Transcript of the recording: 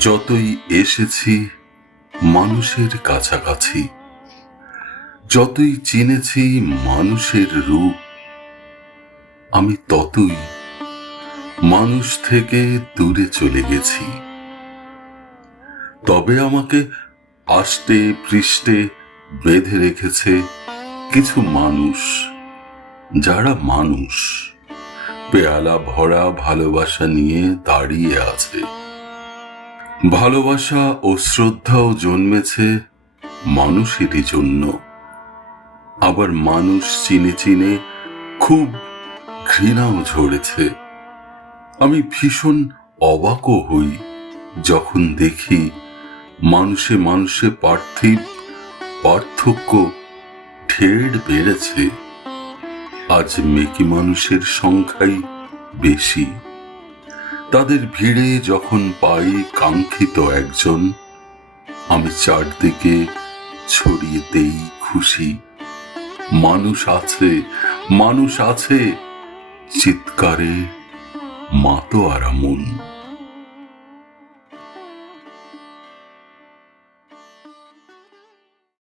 যতই এসেছি মানুষের কাছাকাছি, যতই চিনেছি মানুষের রূপ, আমি ততই মানুষ থেকে দূরে চলে গেছি। তবে আমাকে আষ্টে পৃষ্ঠে বেঁধে রেখেছে কিছু মানুষ, যারা মানুষ পেয়ালা ভরা ভালোবাসা নিয়ে দাঁড়িয়ে আছে। ভালোবাসা ও শ্রদ্ধাও জন্মেছে মানুষেরই জন্য। আবার মানুষ চিনে চিনে খুব ঘৃণাও ঝরেছে। আমি ভীষণ অবাকও হই যখন দেখি মানুষে মানুষে পার্থক্য ঢের বেড়েছে। আজ মেকি মানুষের সংখ্যাই বেশি। তাদের ভিড়ে যখন পাই কাঙ্ক্ষিত একজন, আমি চারদিকে ছড়িয়ে দেই খুশি। মানুষ আছে, মানুষ আছে চিৎকারে মাতোয়ারা মন।